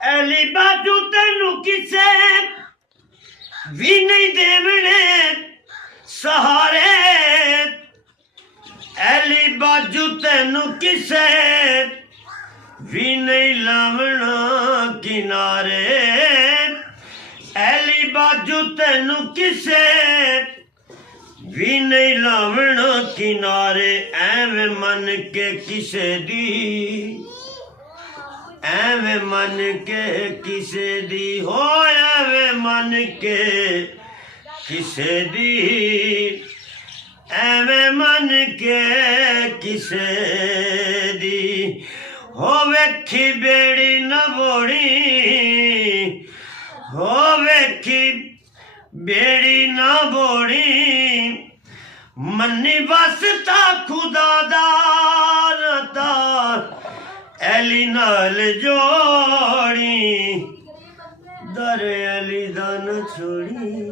Ally ਬਾਜੂ ਤੈਨੂੰ ਕਿਸੇ ਵੀ ਨਹੀਂ ਦੇਵਣੇ ਸਹਾਰੇ, ਐਲੀ ਬਾਜੂ ਤੈਨੂੰ ਕਿਸੇ ਵੀ ਨਹੀਂ ਲਾਵਣਾ ਕਿਨਾਰੇ, ਐਲੀ ਬਾਜੂ ਤੈਨੂੰ ਕਿਸੇ ਵੀ ਨਹੀਂ ਲਾਵਣਾ ਕਿਨਾਰੇ। ਐਵੇਂ ਮੰਨ ਕੇ ਕਿਸੇ ਦੀ, ਐਵੇਂ ਮੰਨ ਕੇ ਕਿਸੇ ਦੀ, ਹੋ ਐਵੇਂ ਮੰਨ ਕੇ ਕਿਸੇ ਦੀ, ਐਵੇਂ ਮੰਨ ਕੇ ਕਿਸੇ ਦੀ। ਹੋ ਵੇਖੀ ਬੇੜੀ ਨਾ ਬੋੜੀ, ਹੋ ਵੇਖੀ ਬੇੜੀ ਨਾ ਬੋੜੀ, ਮੰਨੀ ਵਸਤਾ ਖੁਦਾ ਦਾ ਰਤਾ, ਐਲੀ ਨਾਲ ਜੋੜੀ, ਦਰ ਐਲੀ ਦਾ ਨਾ ਛੋੜੀ।